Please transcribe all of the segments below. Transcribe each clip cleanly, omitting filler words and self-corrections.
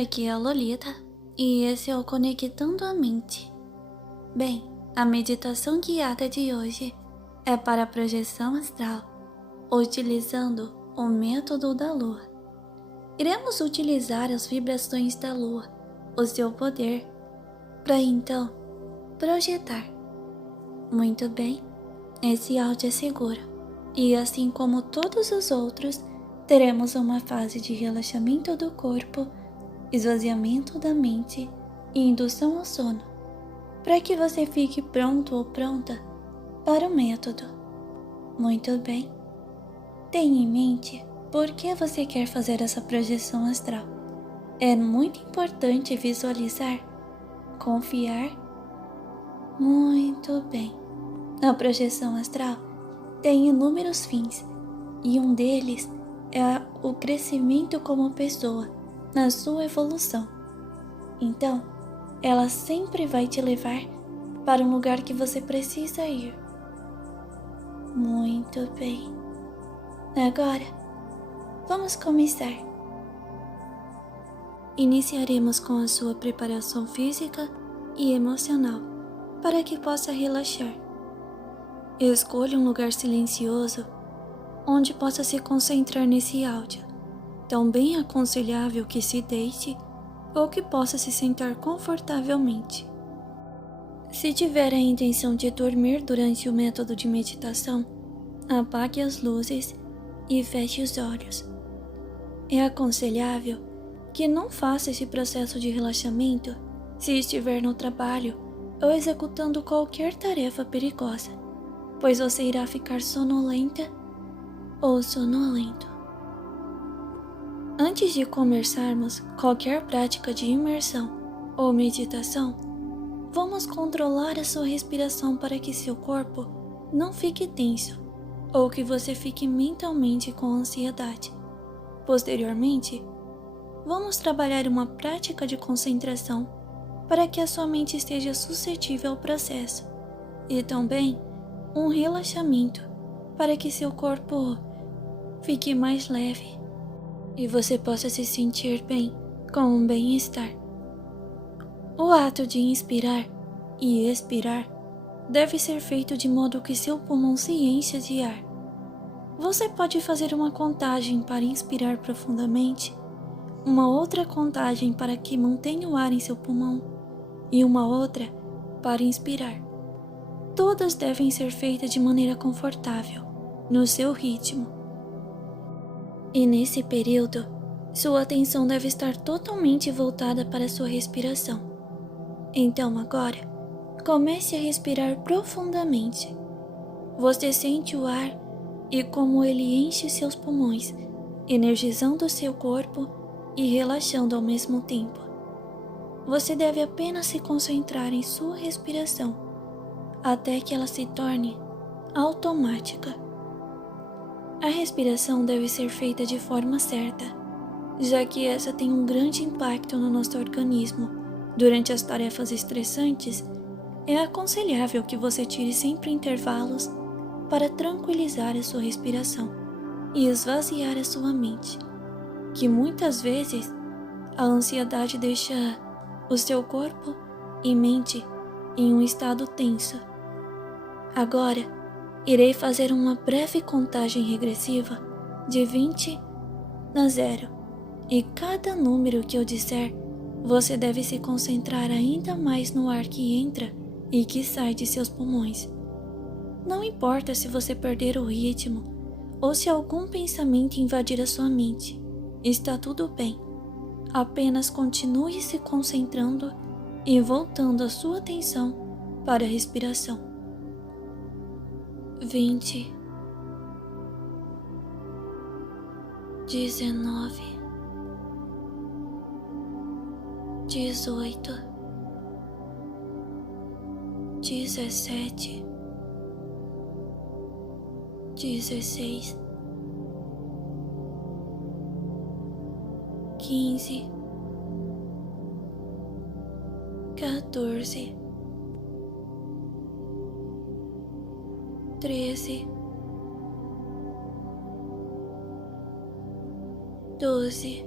Aqui é a Lolita e esse é o Conectando a Mente. Bem, a meditação guiada de hoje é para a projeção astral, utilizando o método da Lua. Iremos utilizar as vibrações da Lua, o seu poder, para então projetar. Muito bem, esse áudio é seguro e, assim como todos os outros, teremos uma fase de relaxamento do corpo, esvaziamento da mente e indução ao sono, para que você fique pronto ou pronta para o método. Muito bem. Tenha em mente por que você quer fazer essa projeção astral. É muito importante visualizar, confiar. Muito bem. A projeção astral tem inúmeros fins e um deles é o crescimento como pessoa na sua evolução. Então, ela sempre vai te levar para um lugar que você precisa ir. Muito bem. Agora, vamos começar. Iniciaremos com a sua preparação física e emocional para que possa relaxar. Escolha um lugar silencioso onde possa se concentrar nesse áudio. Também é aconselhável que se deite ou que possa se sentar confortavelmente. Se tiver a intenção de dormir durante o método de meditação, apague as luzes e feche os olhos. É aconselhável que não faça esse processo de relaxamento se estiver no trabalho ou executando qualquer tarefa perigosa, pois você irá ficar sonolenta ou sonolento. Antes de começarmos qualquer prática de imersão ou meditação, vamos controlar a sua respiração para que seu corpo não fique tenso ou que você fique mentalmente com ansiedade. Posteriormente, vamos trabalhar uma prática de concentração para que a sua mente esteja suscetível ao processo e também um relaxamento para que seu corpo fique mais leve e você possa se sentir bem, com um bem-estar. O ato de inspirar e expirar deve ser feito de modo que seu pulmão se encha de ar. Você pode fazer uma contagem para inspirar profundamente, uma outra contagem para que mantenha o ar em seu pulmão e uma outra para inspirar. Todas devem ser feitas de maneira confortável, no seu ritmo. E nesse período, sua atenção deve estar totalmente voltada para sua respiração. Então agora, comece a respirar profundamente. Você sente o ar e como ele enche seus pulmões, energizando seu corpo e relaxando ao mesmo tempo. Você deve apenas se concentrar em sua respiração, até que ela se torne automática. A respiração deve ser feita de forma certa, já que essa tem um grande impacto no nosso organismo. Durante as tarefas estressantes, é aconselhável que você tire sempre intervalos para tranquilizar a sua respiração e esvaziar a sua mente, que muitas vezes a ansiedade deixa o seu corpo e mente em um estado tenso. Agora, irei fazer uma breve contagem regressiva de 20 a 0 e cada número que eu disser, você deve se concentrar ainda mais no ar que entra e que sai de seus pulmões. Não importa se você perder o ritmo ou se algum pensamento invadir a sua mente, está tudo bem. Apenas continue se concentrando e voltando a sua atenção para a respiração. 20, 19, 18, 17, 16, 15, 14, 13, 12,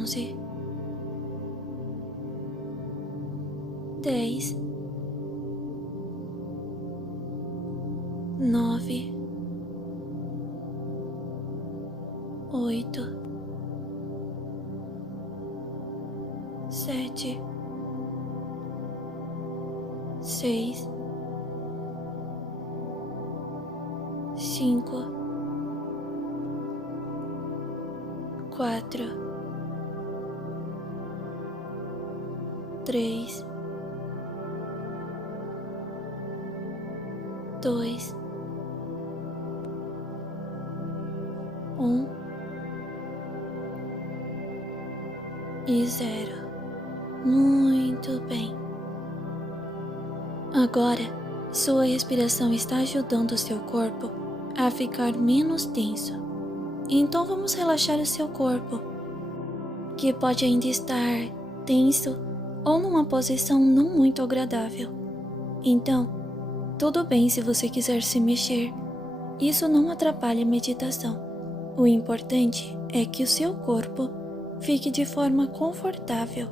11, 10, 9, 8, 7, 6, 5, 4, 3, 2, 1 e 0. Muito bem. Agora, sua respiração está ajudando o seu corpo a ficar menos tenso. Então vamos relaxar o seu corpo, que pode ainda estar tenso ou numa posição não muito agradável. Então, tudo bem se você quiser se mexer. Isso não atrapalha a meditação. O importante é que o seu corpo fique de forma confortável.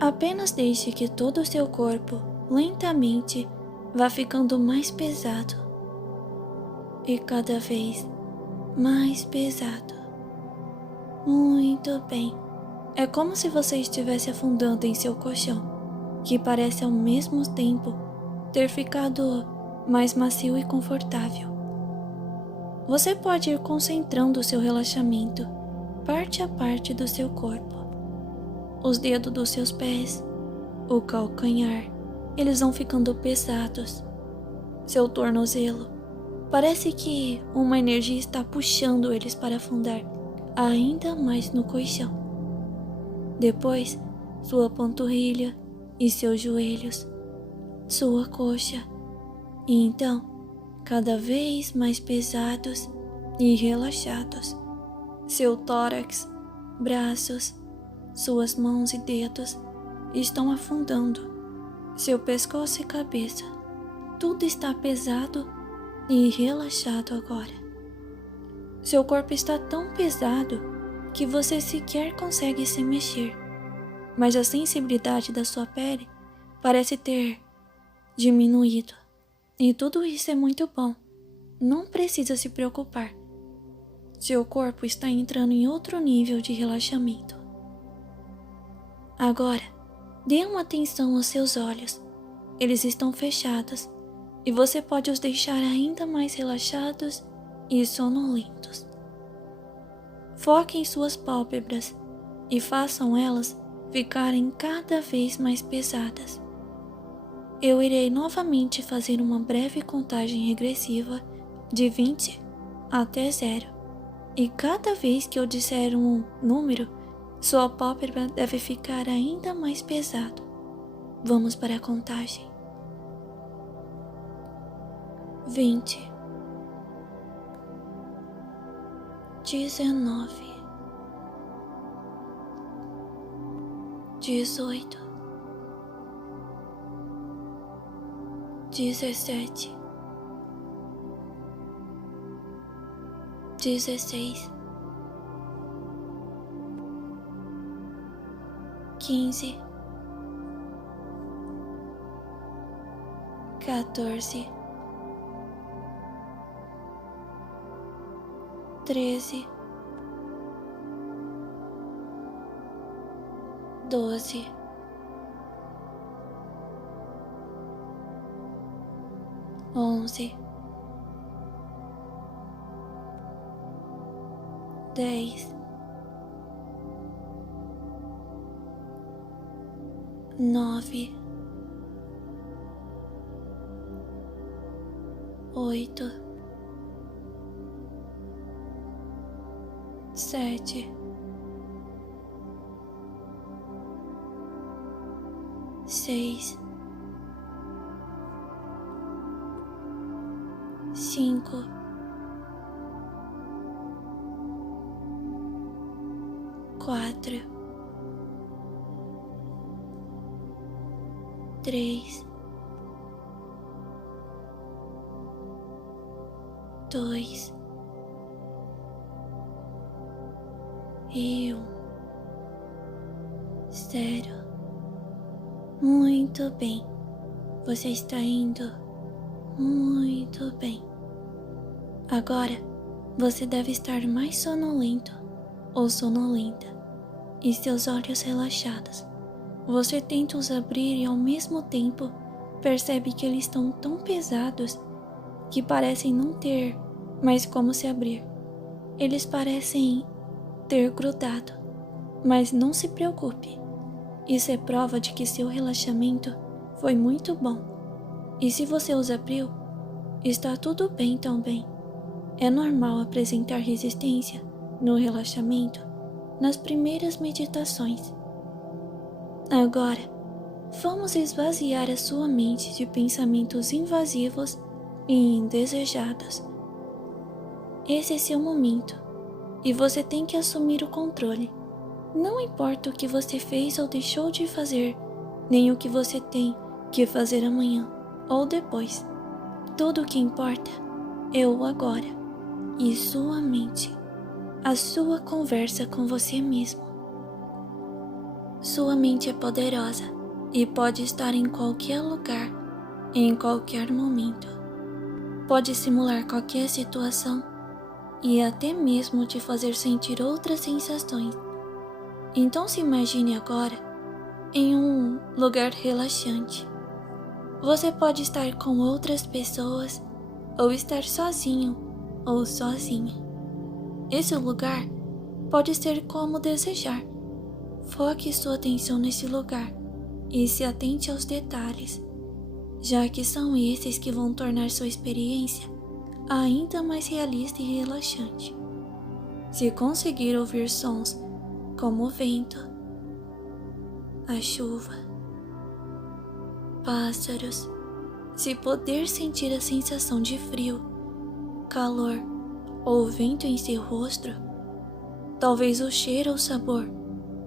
Apenas deixe que todo o seu corpo lentamente vá ficando mais pesado e cada vez mais pesado. Muito bem. É como se você estivesse afundando em seu colchão, que parece ao mesmo tempo ter ficado mais macio e confortável. Você pode ir concentrando o seu relaxamento parte a parte do seu corpo. Os dedos dos seus pés, o calcanhar, eles vão ficando pesados. Seu tornozelo, parece que uma energia está puxando eles para afundar ainda mais no colchão. Depois, sua panturrilha e seus joelhos, sua coxa, e então, cada vez mais pesados e relaxados. Seu tórax, braços, suas mãos e dedos estão afundando. Seu pescoço e cabeça, tudo está pesado e relaxado agora. Seu corpo está tão pesado que você sequer consegue se mexer, mas a sensibilidade da sua pele parece ter diminuído. E tudo isso é muito bom. Não precisa se preocupar. Seu corpo está entrando em outro nível de relaxamento. Agora, dê uma atenção aos seus olhos. Eles estão fechados e você pode os deixar ainda mais relaxados e sonolentos. Foque em suas pálpebras e façam elas ficarem cada vez mais pesadas. Eu irei novamente fazer uma breve contagem regressiva de 20 até 0. E cada vez que eu disser um número, sua pálpebra deve ficar ainda mais pesado. Vamos para a contagem. 20, 19, 18, 17, 16, 15, 14, 13, 12, 11, 10, 9, 8, 7, 6, 5, 4, 3, 2 e 1. 0. Muito bem. Você está indo muito bem. Agora, você deve estar mais sonolento ou sonolenta e seus olhos relaxados. Você tenta os abrir e ao mesmo tempo percebe que eles estão tão pesados que parecem não ter mais como se abrir. Eles parecem ter grudado, mas não se preocupe. Isso é prova de que seu relaxamento foi muito bom. E se você os abriu, está tudo bem também. É normal apresentar resistência no relaxamento nas primeiras meditações. Agora, vamos esvaziar a sua mente de pensamentos invasivos e indesejados. Esse é seu momento e você tem que assumir o controle. Não importa o que você fez ou deixou de fazer, nem o que você tem que fazer amanhã ou depois. Tudo o que importa é o agora e sua mente, a sua conversa com você mesmo. Sua mente é poderosa e pode estar em qualquer lugar, em qualquer momento. Pode simular qualquer situação e até mesmo te fazer sentir outras sensações. Então se imagine agora em um lugar relaxante. Você pode estar com outras pessoas ou estar sozinho ou sozinha. Esse lugar pode ser como desejar. Foque sua atenção nesse lugar e se atente aos detalhes, já que são esses que vão tornar sua experiência ainda mais realista e relaxante. Se conseguir ouvir sons como o vento, a chuva, pássaros, se poder sentir a sensação de frio, calor ou vento em seu rosto, talvez o cheiro ou sabor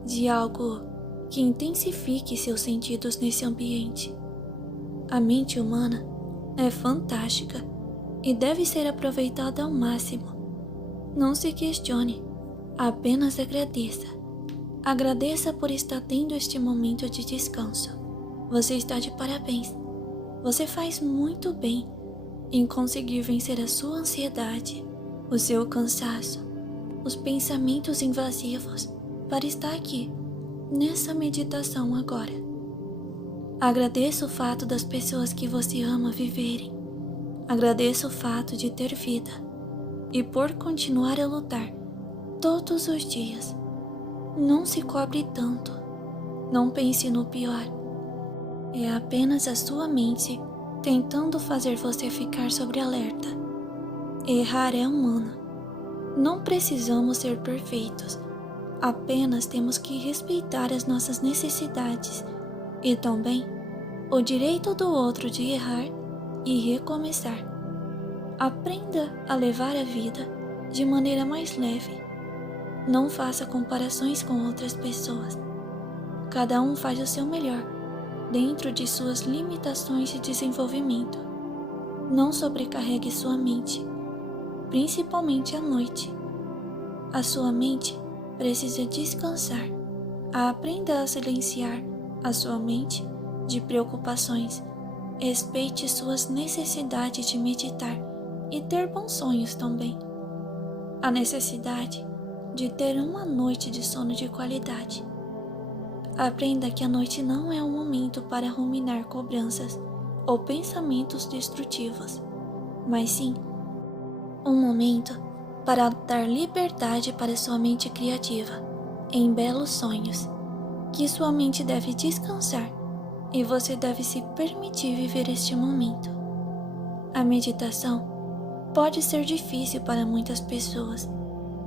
de algo que intensifique seus sentidos nesse ambiente. A mente humana é fantástica e deve ser aproveitada ao máximo. Não se questione, apenas agradeça. Agradeça por estar tendo este momento de descanso. Você está de parabéns. Você faz muito bem em conseguir vencer a sua ansiedade, o seu cansaço, os pensamentos invasivos para estar aqui, nessa meditação agora. Agradeça o fato das pessoas que você ama viverem. Agradeça o fato de ter vida e por continuar a lutar todos os dias. Não se cobre tanto. Não pense no pior. É apenas a sua mente tentando fazer você ficar sobre alerta. Errar é humano. Não precisamos ser perfeitos. Apenas temos que respeitar as nossas necessidades e também o direito do outro de errar e recomeçar. Aprenda a levar a vida de maneira mais leve. Não faça comparações com outras pessoas. Cada um faz o seu melhor, dentro de suas limitações de desenvolvimento. Não sobrecarregue sua mente, principalmente à noite. A sua mente precisa descansar. Aprenda a silenciar a sua mente de preocupações. Respeite suas necessidades de meditar e ter bons sonhos também. A necessidade de ter uma noite de sono de qualidade. Aprenda que a noite não é um momento para ruminar cobranças ou pensamentos destrutivos, mas sim um momento para dar liberdade para sua mente criativa em belos sonhos, que sua mente deve descansar e você deve se permitir viver este momento. A meditação pode ser difícil para muitas pessoas,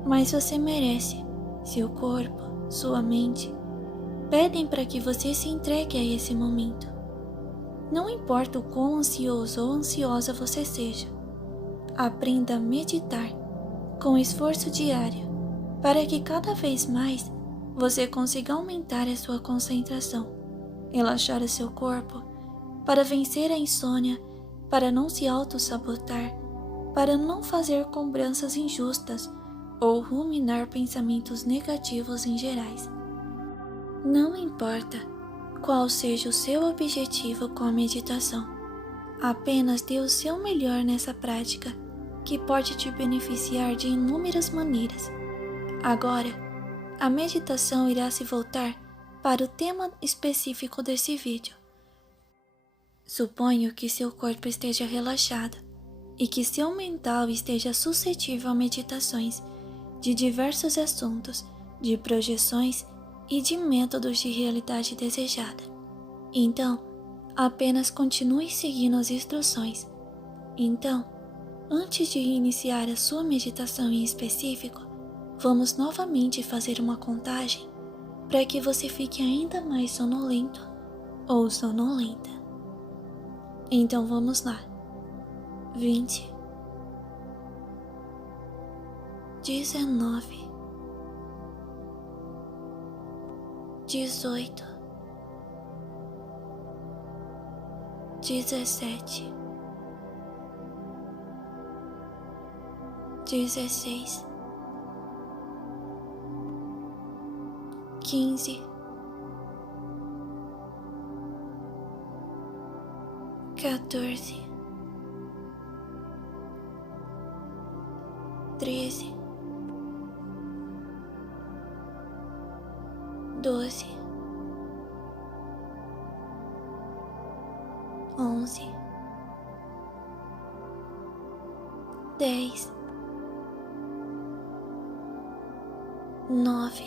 mas você merece. Seu corpo, sua mente pedem para que você se entregue a esse momento. Não importa o quão ansioso ou ansiosa você seja, aprenda a meditar com esforço diário para que cada vez mais você consiga aumentar a sua concentração, relaxar o seu corpo, para vencer a insônia, para não se auto-sabotar, para não fazer cobranças injustas ou ruminar pensamentos negativos em gerais. Não importa qual seja o seu objetivo com a meditação, apenas dê o seu melhor nessa prática, que pode te beneficiar de inúmeras maneiras. Agora, a meditação irá se voltar para o tema específico desse vídeo. Suponho que seu corpo esteja relaxado e que seu mental esteja suscetível a meditações de diversos assuntos, de projeções e de métodos de realidade desejada. Então, apenas continue seguindo as instruções. Então, antes de iniciar a sua meditação em específico, vamos novamente fazer uma contagem para que você fique ainda mais sonolento ou sonolenta. Então vamos lá. 20, 19, 18, 17, 16, 15, 14, 13, 12, 11, 10, 9,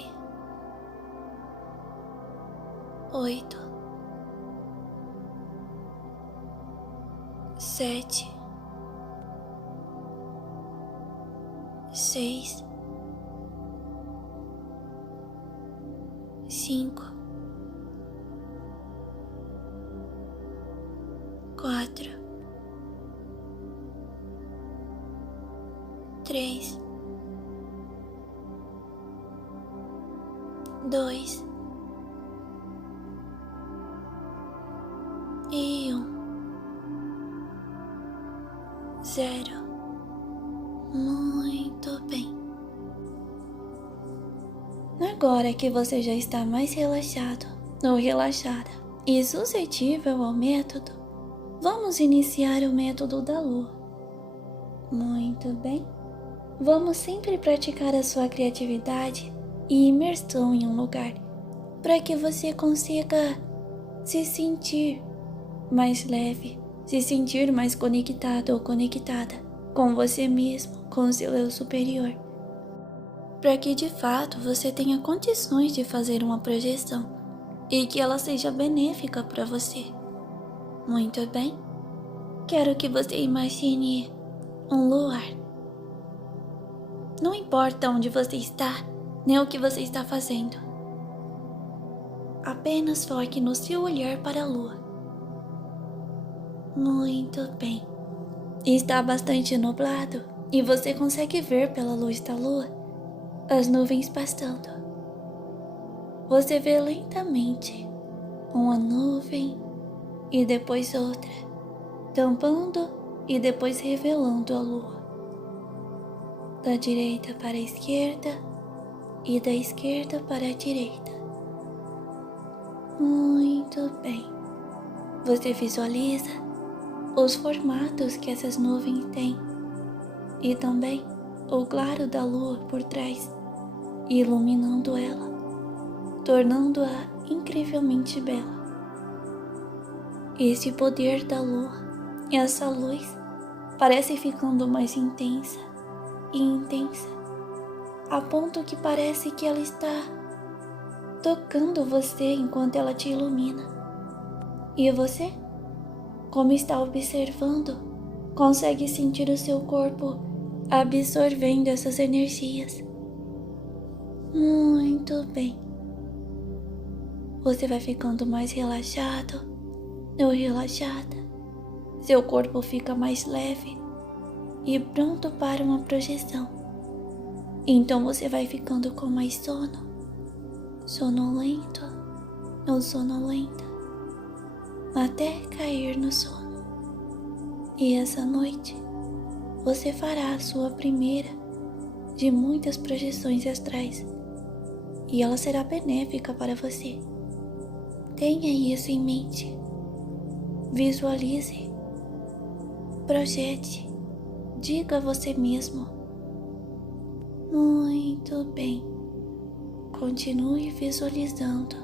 8, 7, 6, 5, 4, 3, 2 e 0. Muito bem. Agora que você já está mais relaxado ou relaxada e suscetível ao método, vamos iniciar o método da lua. Muito bem. Vamos sempre praticar a sua criatividade e imersão em um lugar, para que você consiga se sentir mais leve, se sentir mais conectado ou conectada com você mesmo, com o seu eu superior, para que de fato você tenha condições de fazer uma projeção e que ela seja benéfica para você. Muito bem? Quero que você imagine um luar. Não importa onde você está, nem o que você está fazendo. Apenas foque no seu olhar para a lua. Muito bem. Está bastante nublado e você consegue ver pela luz da lua as nuvens passando. Você vê lentamente uma nuvem e depois outra, tampando e depois revelando a lua. Da direita para a esquerda e da esquerda para a direita. Muito bem. Você visualiza os formatos que essas nuvens têm e também o claro da lua por trás, iluminando ela, tornando-a incrivelmente bela. Esse poder da lua, essa luz, parece ficando mais intensa e intensa, a ponto que parece que ela está tocando você enquanto ela te ilumina. E você, como está observando, consegue sentir o seu corpo absorvendo essas energias. Muito bem. Você vai ficando mais relaxado ou relaxada. Seu corpo fica mais leve e pronto para uma projeção. Então você vai ficando com mais sono, sonolento ou sonolenta, até cair no sono. E essa noite você fará a sua primeira de muitas projeções astrais. e ela será benéfica para você. Tenha isso em mente. Visualize, projete, diga a você mesmo. Muito bem. Continue visualizando.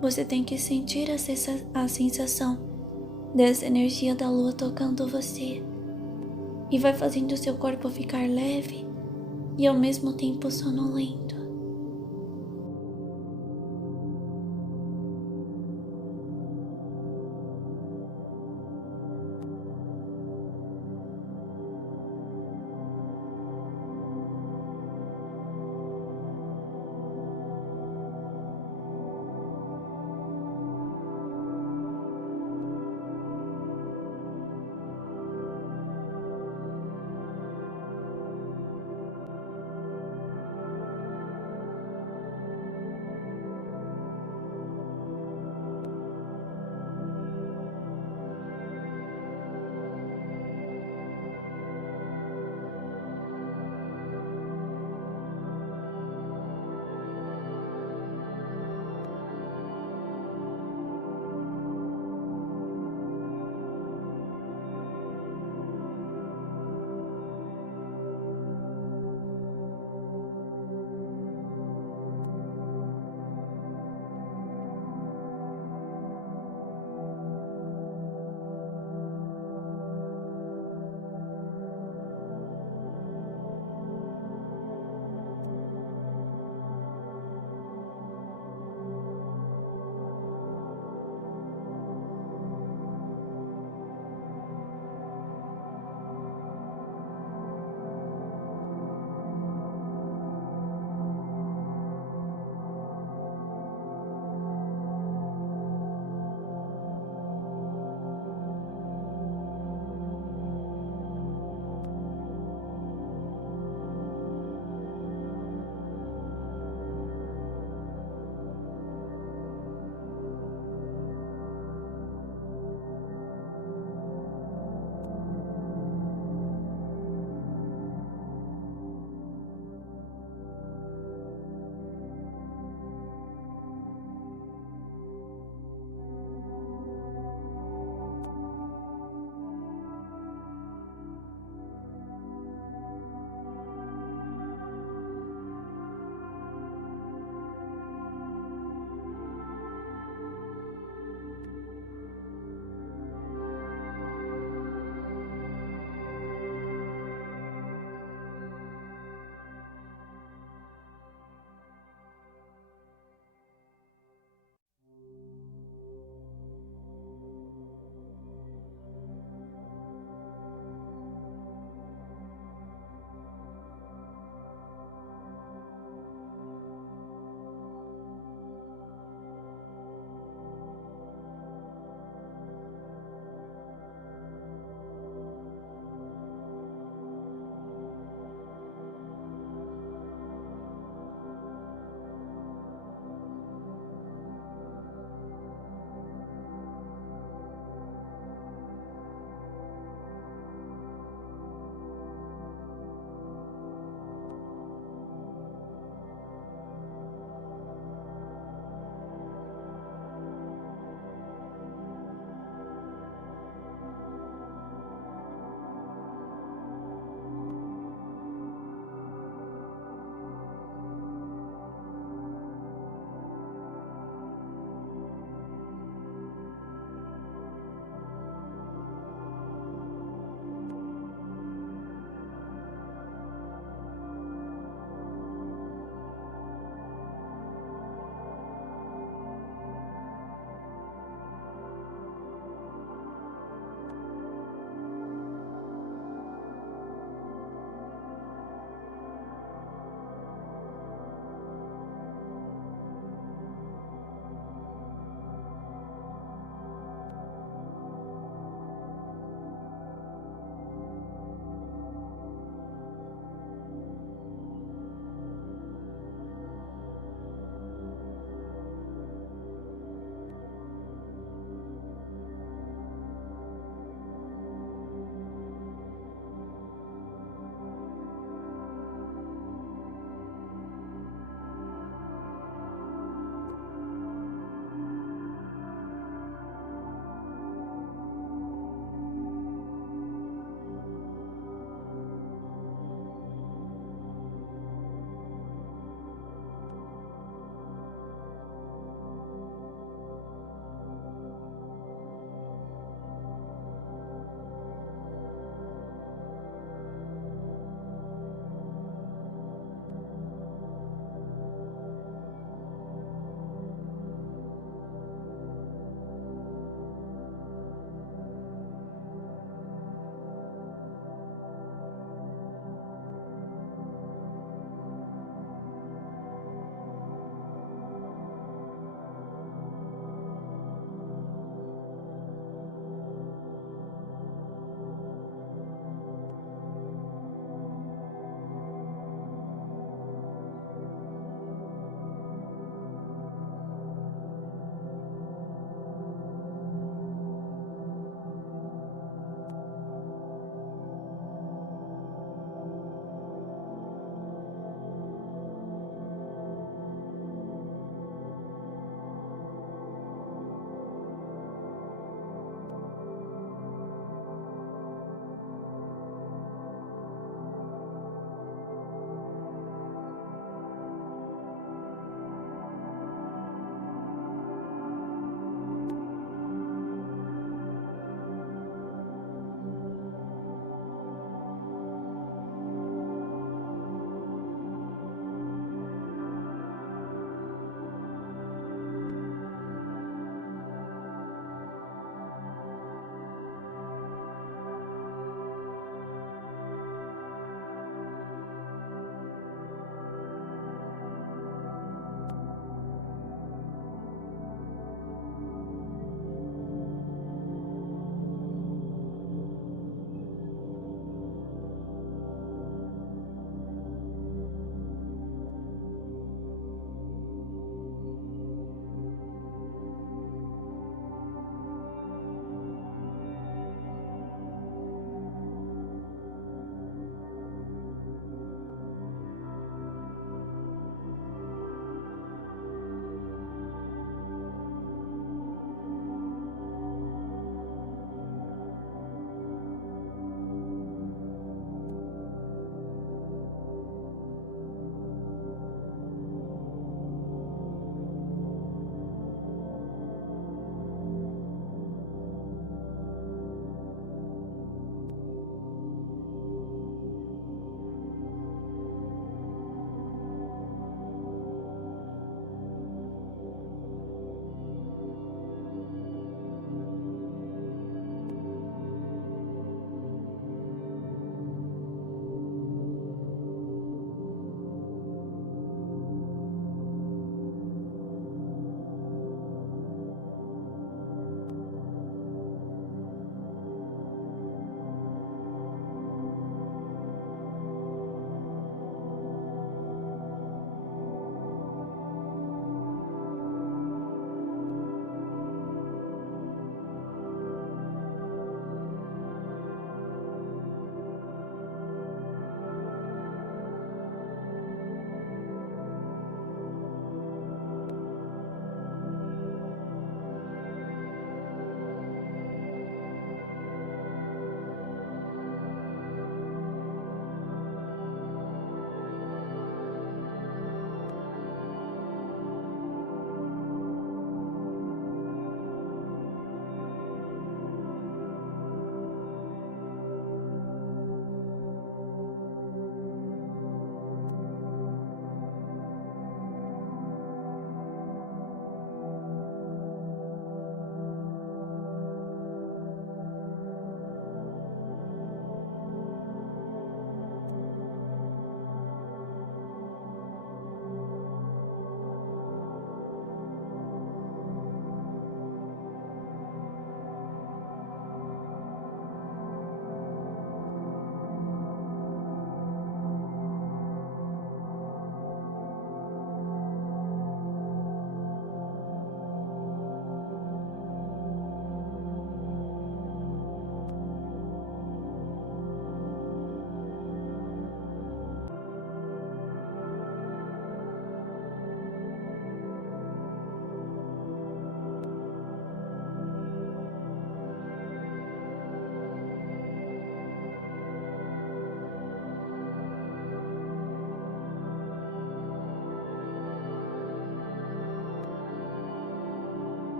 Você tem que sentir a sensação dessa energia da lua tocando você e vai fazendo seu corpo ficar leve e ao mesmo tempo sonolento.